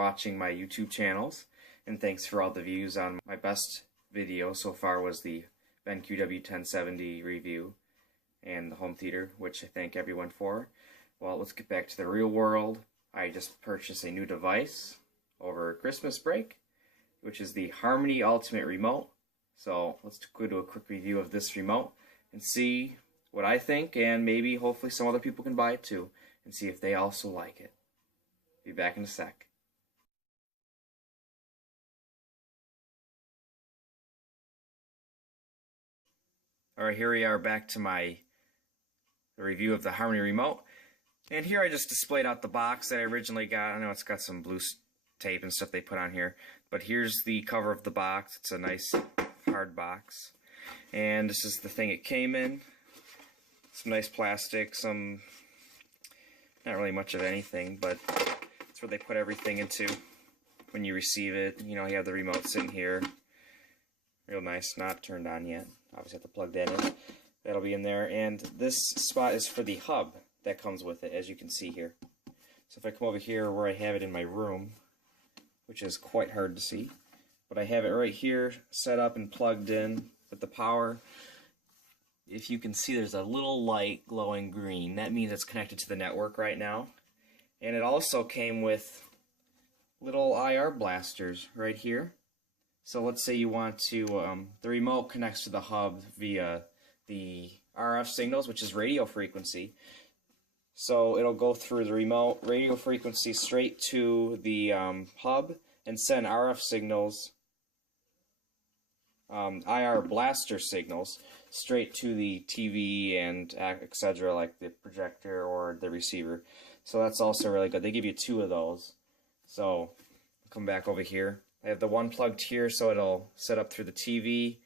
watching my YouTube channels, and thanks for all the views on my best video so far was the BenQ 1070 review and the home theater, which I thank everyone for. Well, let's get back to the real world. I just purchased a new device over Christmas break, which is the Harmony Ultimate Remote. So let's go do a quick review of this remote and see what I think, and maybe hopefully some other people can buy it too and see if they also like it. Be back in a sec. Alright, here we are back to the review of the Harmony remote. And here I just displayed out the box that I originally got. I know it's got some blue tape and stuff they put on here, but here's the cover of the box. It's a nice hard box. And this is the thing it came in. Some nice plastic, some not really much of anything, but that's where they put everything into when you receive it. You know, you have the remote sitting here. Real nice, not turned on yet. Obviously have to plug that in. That'll be in there. And this spot is for the hub that comes with it, as you can see here. So if I come over here where I have it in my room, which is quite hard to see, but I have it right here set up and plugged in with the power. If you can see, there's a little light glowing green. That means it's connected to the network right now. And it also came with little IR blasters right here. So let's say you want to, the remote connects to the hub via the RF signals, which is radio frequency. So it'll go through the remote radio frequency straight to the hub and send RF signals, IR blaster signals, straight to the TV and etc., like the projector or the receiver. So that's also really good. They give you 2 of those. So come back over here. I have the one plugged here, so it'll set up through the TV,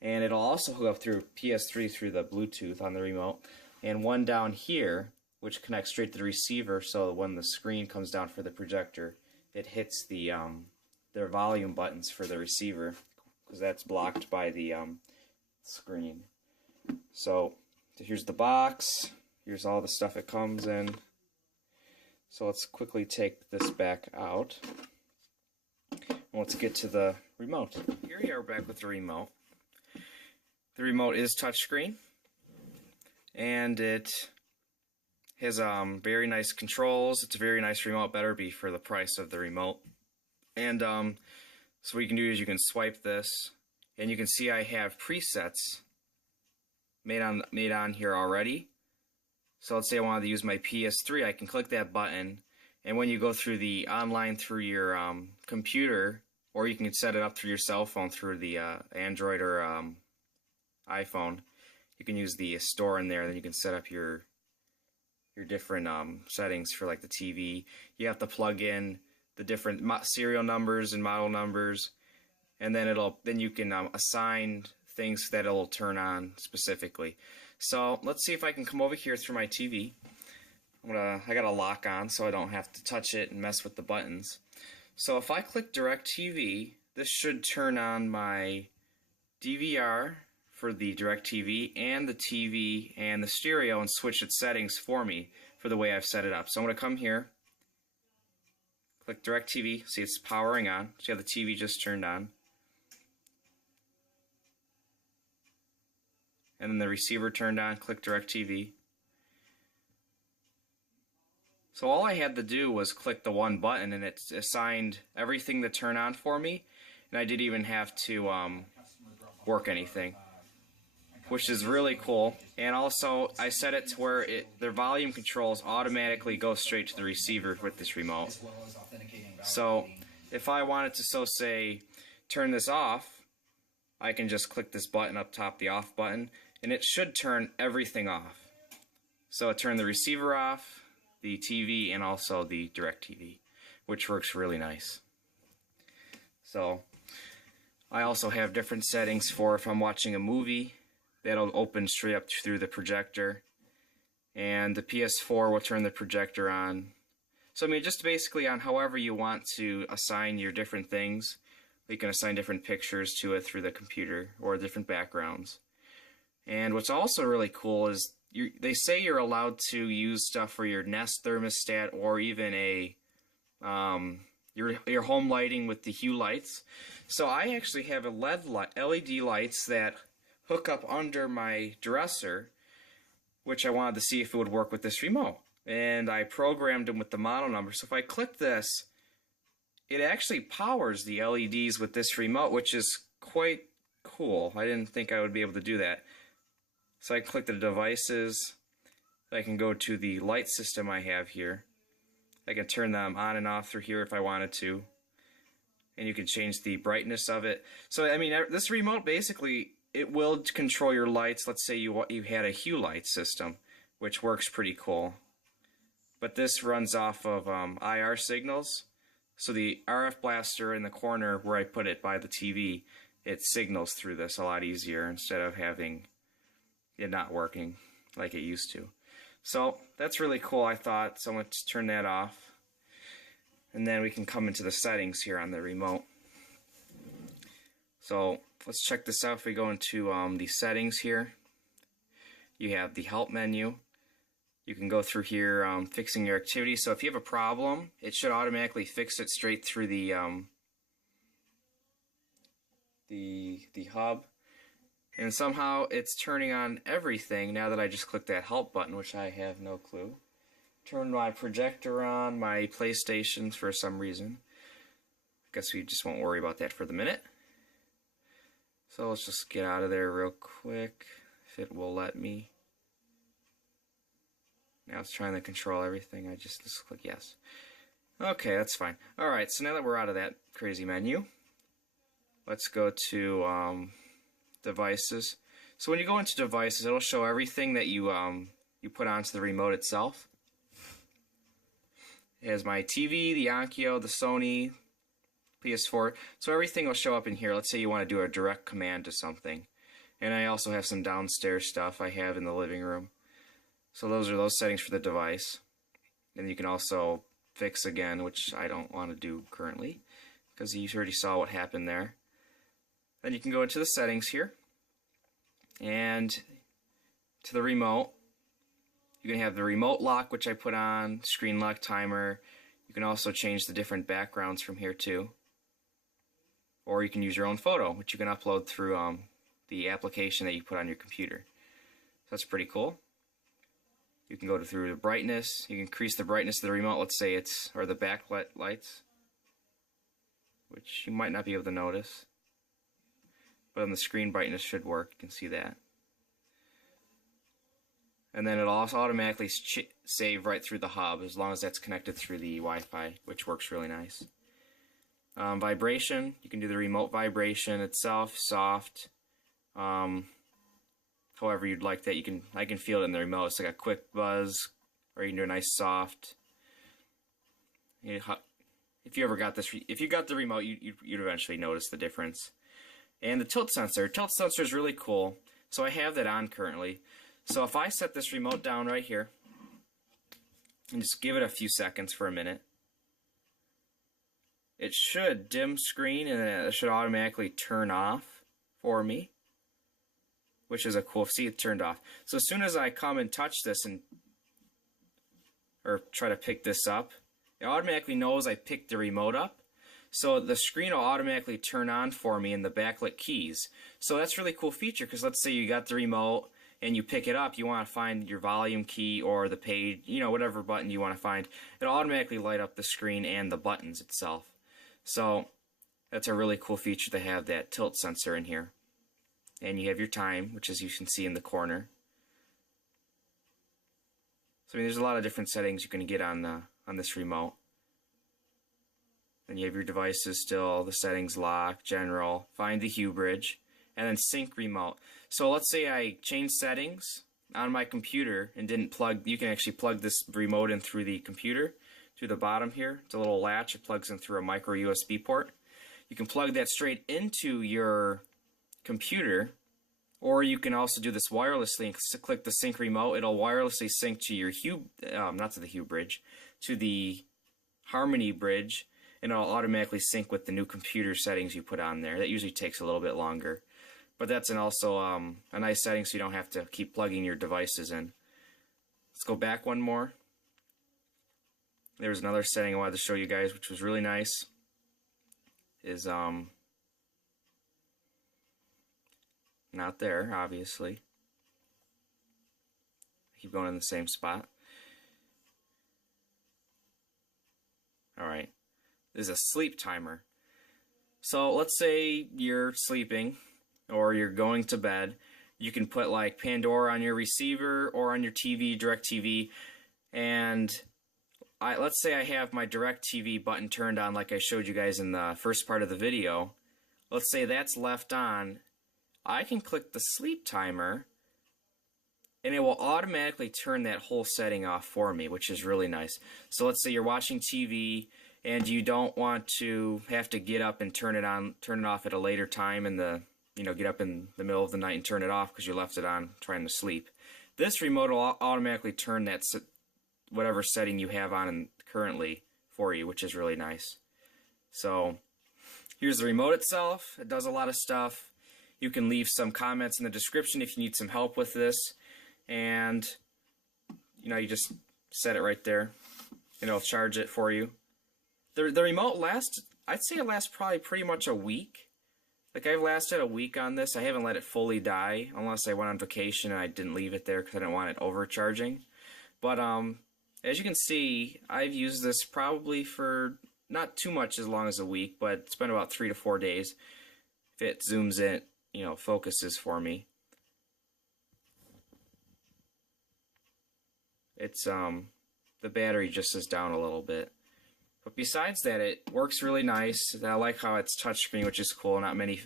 and it'll also hook up through PS3 through the Bluetooth on the remote, and one down here which connects straight to the receiver, so when the screen comes down for the projector, it hits the their volume buttons for the receiver, because that's blocked by the screen. So here's the box. Here's all the stuff it comes in. So let's quickly take this back out. Let's get to the remote. Here we are back with the remote. The remote is touchscreen, and it has very nice controls. It's a very nice remote, better be for the price of the remote. And so what you can do is you can swipe this, and you can see I have presets made on here already. So let's say I wanted to use my PS3, I can click that button, and when you go through the online through your computer, or you can set it up through your cell phone through the Android or iPhone, you can use the store in there, and then you can set up your different settings for like the TV. You have to plug in the different serial numbers and model numbers, and then you can assign things that it'll turn on specifically. So let's see if I can come over here through my TV. I got a lock on so I don't have to touch it and mess with the buttons. So if I click DirecTV, this should turn on my DVR for the DirecTV and the TV and the stereo, and switch its settings for me for the way I've set it up. So I'm going to come here, click DirecTV, see it's powering on. See how the TV just turned on. And then the receiver turned on, click DirecTV. So all I had to do was click the one button, and it assigned everything to turn on for me, and I didn't even have to work anything, which is really cool. And also I set it to where their volume controls automatically go straight to the receiver with this remote. So if I wanted to say turn this off, I can just click this button up top, the off button, and it should turn everything off. So it turned the receiver off, the TV, and also the DirecTV, which works really nice. So I also have different settings for if I'm watching a movie. That'll open straight up through the projector, and the PS4 will turn the projector on. So I mean, just basically on however you want to assign your different things. You can assign different pictures to it through the computer, or different backgrounds. And what's also really cool is they say you're allowed to use stuff for your Nest thermostat, or even a your home lighting with the hue lights. So I actually have a LED lights that hook up under my dresser, which I wanted to see if it would work with this remote. And I programmed them with the model number. So if I click this, it actually powers the LEDs with this remote, which is quite cool. I didn't think I would be able to do that. So I click the devices. I can go to the light system I have here. I can turn them on and off through here if I wanted to. And you can change the brightness of it. So, I mean, this remote basically, it will control your lights. Let's say you had a hue light system, which works pretty cool. But this runs off of IR signals. So the RF blaster in the corner where I put it by the TV, it signals through this a lot easier instead of having it not working like it used to. So that's really cool, I thought. So let's turn that off. And then we can come into the settings here on the remote. So let's check this out. If we go into the settings here, you have the help menu. You can go through here fixing your activity. So if you have a problem, it should automatically fix it straight through the hub. And somehow it's turning on everything now that I just clicked that help button, which I have no clue. Turn my projector on, my PlayStations for some reason. I guess we just won't worry about that for the minute. So let's just get out of there real quick, if it will let me. Now it's trying to control everything. I just click yes. Okay, that's fine. Alright, so now that we're out of that crazy menu, let's go to devices. So when you go into devices, it'll show everything that you put onto the remote itself. It has my TV, the Onkyo, the Sony, PS4. So everything will show up in here. Let's say you want to do a direct command to something. And I also have some downstairs stuff I have in the living room. So those are those settings for the device. And you can also fix again, which I don't want to do currently, because you already saw what happened there. Then you can go into the settings here, and to the remote. You can have the remote lock, which I put on, screen lock timer. You can also change the different backgrounds from here too. Or you can use your own photo, which you can upload through the application that you put on your computer. So that's pretty cool. You can go through the brightness. You can increase the brightness of the remote. Let's say it's, or the backlit lights, which you might not be able to notice. But on the screen, brightness should work. You can see that. And then it'll also automatically save right through the hub as long as that's connected through the Wi-Fi, which works really nice. Vibration, you can do the remote vibration itself, soft, however you'd like that. I can feel it in the remote. It's like a quick buzz, or you can do a nice soft. If you ever got this, if you got the remote, you'd eventually notice the difference. And the tilt sensor. Tilt sensor is really cool. So I have that on currently. So if I set this remote down right here, and just give it a few seconds for a minute, it should dim screen and then it should automatically turn off for me, which is a cool, see, it turned off. So as soon as I come and touch this or try to pick this up, it automatically knows I picked the remote up. So the screen will automatically turn on for me in the backlit keys. So that's a really cool feature, because let's say you got the remote and you pick it up, you want to find your volume key or the page, whatever button you want to find. It'll automatically light up the screen and the buttons itself. So that's a really cool feature to have that tilt sensor in here. And you have your time, which as you can see in the corner. So there's a lot of different settings you can get on this remote. Then you have your devices still, the settings, lock, general, find the hue bridge, and then sync remote. So let's say I changed settings on my computer and didn't plug, you can actually plug this remote in through the computer, through the bottom here. It's a little latch, it plugs in through a micro USB port. You can plug that straight into your computer, or you can also do this wirelessly. Click the sync remote, it'll wirelessly sync to your hue, not to the hue bridge, to the harmony bridge, and it'll automatically sync with the new computer settings you put on there. That usually takes a little bit longer. But that's also a nice setting, so you don't have to keep plugging your devices in. Let's go back one more. There's another setting I wanted to show you guys, which was really nice. Is not there, obviously. I keep going in the same spot. Alright. This is a sleep timer. So let's say you're sleeping or you're going to bed. You can put like Pandora on your receiver or on your TV, DirecTV, and let's say I have my DirecTV button turned on like I showed you guys in the first part of the video. Let's say that's left on. I can click the sleep timer and it will automatically turn that whole setting off for me, which is really nice. So let's say you're watching TV and you don't want to have to get up and turn it off at a later time in the, get up in the middle of the night and turn it off because you left it on trying to sleep. This remote will automatically turn that whatever setting you have on currently for you, which is really nice. So here's the remote itself. It does a lot of stuff. You can leave some comments in the description if you need some help with this. And, you just set it right there, and it'll charge it for you. The remote lasts, I'd say it lasts probably pretty much a week. Like, I've lasted a week on this. I haven't let it fully die, unless I went on vacation and I didn't leave it there because I didn't want it overcharging. But, as you can see, I've used this probably for not too much as long as a week, but it's been about 3 to 4 days. If it zooms in, focuses for me. It's, the battery just is down a little bit. But besides that, it works really nice. I like how it's touchscreen, which is cool. Not many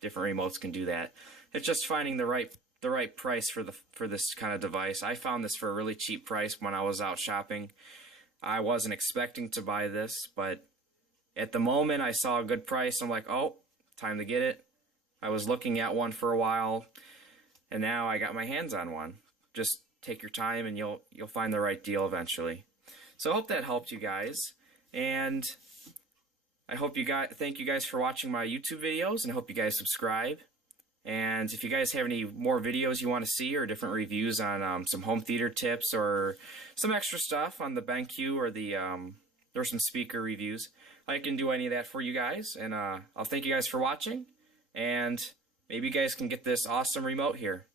different remotes can do that. It's just finding the right price for this kind of device. I found this for a really cheap price when I was out shopping. I wasn't expecting to buy this, but at the moment I saw a good price. I'm like, oh, time to get it. I was looking at one for a while, and now I got my hands on one. Just take your time and you'll find the right deal eventually. So I hope that helped you guys, and I hope thank you guys for watching my YouTube videos, and I hope you guys subscribe. And if you guys have any more videos you want to see or different reviews on some home theater tips or some extra stuff on the BenQ or some speaker reviews, I can do any of that for you guys. And I'll thank you guys for watching, and maybe you guys can get this awesome remote here.